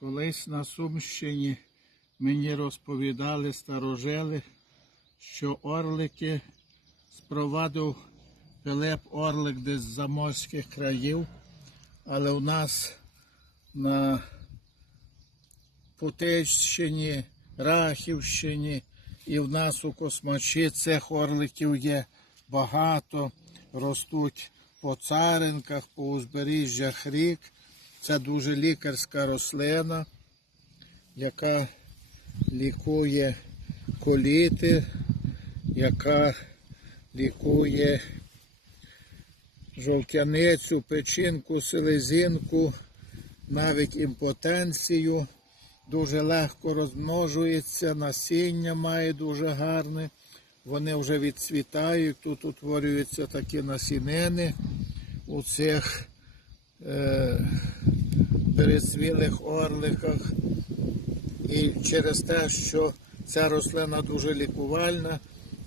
Колись на Сумщині мені розповідали старожили, що орлики спровадив Пилип Орлик десь з заморських країв, але у нас на Путильщині, Рахівщині і в нас у Космачі цих орликів є багато, ростуть по царинках, по узбережжях рік. Це дуже лікарська рослина, яка лікує коліти, яка лікує жовтяницю, печінку, селезінку, навіть імпотенцію. Дуже легко розмножується, насіння має дуже гарне. Вони вже відцвітають, тут утворюються такі насінини у цих е, перецвілих орликах. І через те, що ця рослина дуже лікувальна,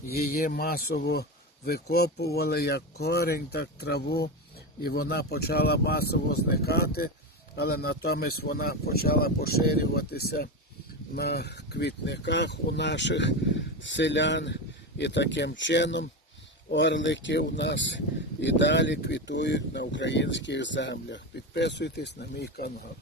її масово викопували як корінь, так траву, і вона почала масово зникати, але натомість вона почала поширюватися на квітниках у наших селян. І таким чином орлики у нас і далі квітують на українських землях. Підписуйтесь на мій канал.